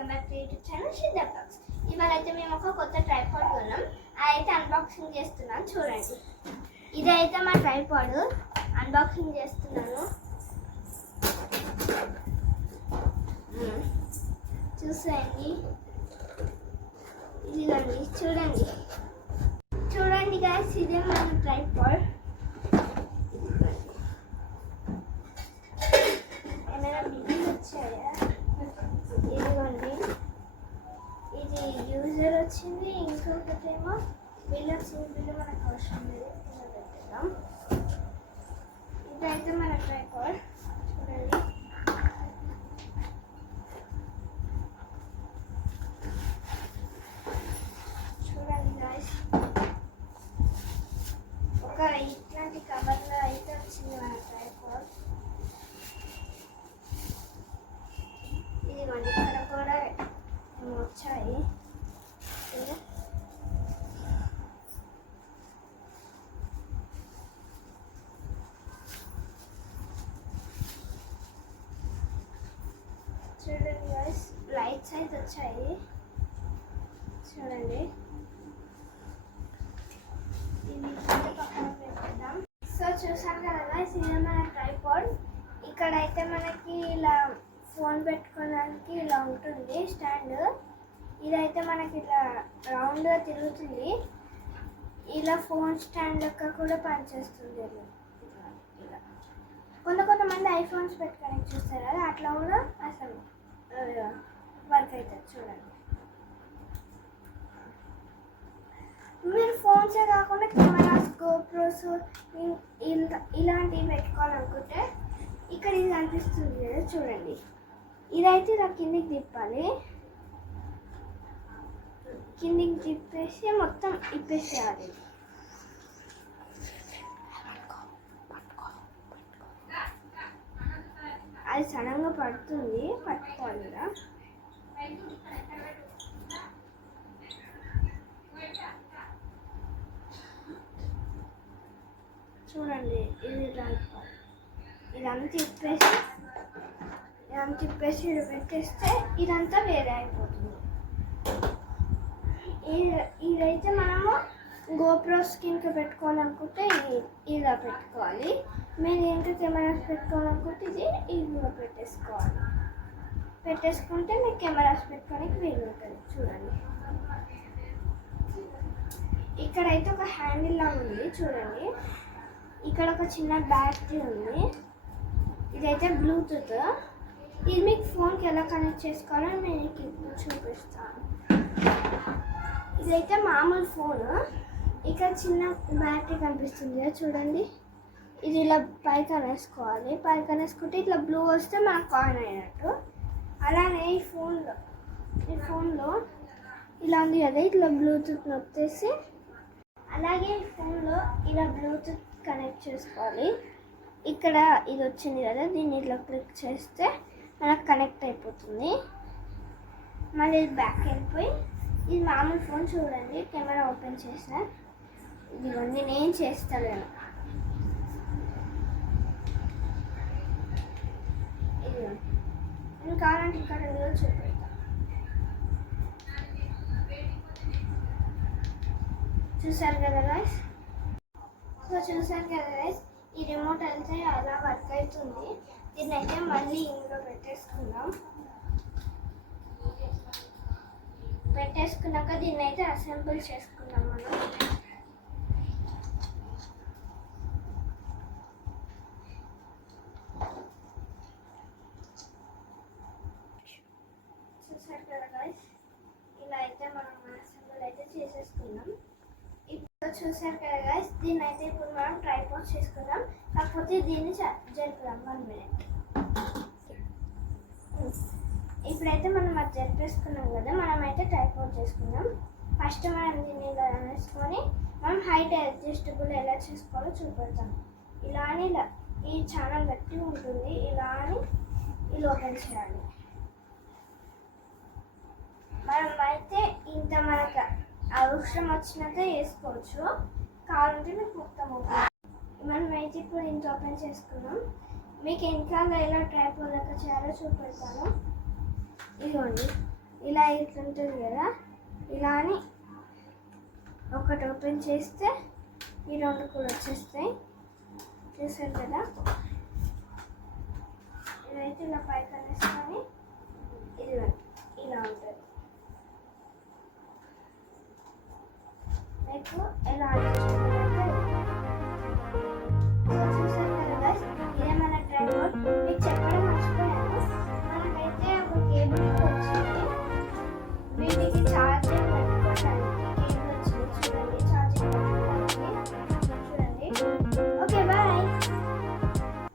Welcome back to YouTube channel సిద్ధ blogs. ఇవాళ అయితే మేము ఒక కొత్త ట్రైపాడ్ కొన్నాం. అయితే అన్బాక్సింగ్ చేస్తున్నాను చూడండి. ఇదైతే మా ట్రైపాడ్ అన్బాక్సింగ్ చేస్తున్నాను. చూసేయండి, ఇదిగోండి చూడండి చూడండి గాయ్స్, ఇదే మన ట్రైపాడ్. ఏమైనా బిల్లు వచ్చాయా? ఇదిగోండి, ఇది యూజర్ వచ్చింది, ఇంకొకటేమో బిల్ వచ్చింది. బిల్లు మనకు అవసరం లేదు, పెట్టేద్దాం. ఇదైతే మన ట్రైపాడ్ చూడండి. చూడండి గాయ్స్, ఒక ఇట్లాంటి కవర్లో అయితే వచ్చింది మన ట్రైపాడ్. ఇదిగోండి, ఇక్కడ కూడా వచ్చాయి. చూడండి గైస్, లైట్స్ అయితే వచ్చాయి చూడండి. ఇది పక్కన పెట్టేద్దాం. సో చూసాను కదా గైస్, ఇది మన ట్రైపాడ్. ఇక్కడైతే మనకి ఇలా ఫోన్ పెట్టుకోవడానికి ఇలా ఉంటుంది స్టాండ్. ఇదైతే మనకి ఇలా రౌండ్గా తిరుగుతుంది. ఇలా ఫోన్ స్టాండ్ లెక్క కూడా పనిచేస్తుంది. ఇలా కొంతమంది ఐఫోన్స్ పెట్టుకొని చూస్తారు కదా, అట్లా కూడా అసలు వర్క్ అవుతుంది చూడండి. మీరు ఫోన్సే కాకుండా కెమెరాస్, గోప్రోస్ ఇలాంటివి పెట్టుకోవాలనుకుంటే ఇక్కడ ఇది కనిపిస్తుంది కదా చూడండి. ఇదైతే ఇలా కిందికి తిప్పాలి. కిందికి తిప్పేసి మొత్తం ఇప్పేసేయాలి. అది సడన్గా పడుతుంది, పట్టుకోవాలి కదా. చూడండి, ఇది ఇదంతా తిప్పేసి ఇది పెట్టేస్తే ఇదంతా వేరే అయిపోతుంది. ఇదైతే మనము గోప్రో స్కిన్కి పెట్టుకోవాలనుకుంటే ఇలా పెట్టుకోవాలి. మీరు ఇంకా కెమెరాస్ పెట్టుకోవాలనుకుంటే ఇలా పెట్టేసుకుంటే మీకు కెమెరాస్ పెట్టుకోవడానికి వీలు ఉంటుంది. చూడండి, ఇక్కడైతే ఒక హ్యాండిల్ లాగా ఉంది చూడండి. ఇక్కడ ఒక చిన్న బ్యాటరీ ఉంది. ఇదైతే బ్లూటూత్. ఇది మీకు ఫోన్కి ఎలా కనెక్ట్ చేసుకోవాలో నేను ఇప్పుడు చూపిస్తాను. ఇదైతే మామూలు ఫోన్. ఇక్కడ చిన్న బ్యాటరీ కనిపిస్తుంది కదా చూడండి. ఇది ఇలా పైకి అనేసుకోవాలి. పైకి అనేసుకుంటే ఇట్లా బ్లూ వస్తే మనకు ఆన్ అయినట్టు. అలానే ఈ ఫోన్లో ఇలా ఉంది కదా, ఇట్లా బ్లూటూత్ నొక్కేసి అలాగే ఈ ఫోన్లో ఇలా బ్లూటూత్ కనెక్ట్ చేసుకోవాలి. ఇక్కడ ఇది వచ్చింది కదా, దీన్ని ఇట్లా క్లిక్ చేస్తే మనకు కనెక్ట్ అయిపోతుంది. మళ్ళీ ఇది బ్యాక్ వెళ్ళిపోయి ఇది మామూలు ఫోన్ చూడండి. కెమెరా ఓపెన్ చేసిన ఇదిగోండి, నేను చేస్తాను. ఇదిగోండి, నేను కావాలంటే ఇక్కడ చూపెడతా. చూసారు కదా గైస్. ఈ రిమోట్ అయితే అలా వర్క్ అవుతుంది. దీన్ని అయితే మళ్ళీ ఇందులో పెట్టేసుకున్నాక దీన్ని అయితే అసెంబుల్ చేసుకున్నాం మనం. చూసారు కదా గైస్, ఇలా అయితే మనం అసెంబుల్ అయితే చేసేసుకున్నాం. చూసారు కదా గైస్, దీన్ని అయితే ఇప్పుడు మనం ట్రైపాడ్ చేసుకుందాం. కాకపోతే దీన్ని జరుపుదాం 1 minute. ఇప్పుడైతే మనం అది జరిపేసుకున్నాం కదా, మనమైతే ట్రైపాడ్ చేసుకుందాం. ఫస్ట్ మనం దీన్ని ఇలా వేసుకొని మనం హైట్ అడ్జస్టబుల్ ఎలా చేసుకోవాలో చూపెడతాం. ఇలా అని ఈ చాలా గట్టిగా ఉంటుంది. ఇలా అని ఇలా ఓపెన్ చేయాలి. మనం అయితే ఇంత మనకు అవసరం వచ్చినంత వేసుకోవచ్చు. కావాలంటే మీకు మొత్తం ఓపెన్. మనం అయితే ఇప్పుడు ఇంత ఓపెన్ చేసుకున్నాం. మీకు ఇంకా ఎలా ట్రైపాడ్ లెక్క చేయాలో చూపెడతాను. ఇదిగోండి ఇలా ఇట్లా ఉంటుంది కదా, ఇలా అని ఒకటి ఓపెన్ చేస్తే ఈ రెండు కూడా వచ్చేస్తాయి. చూసారు కదా, ఇదైతే ఇలా పైకి అనేసుకొని ఇది ఇలా ఉంటుంది. మీకు ఎలా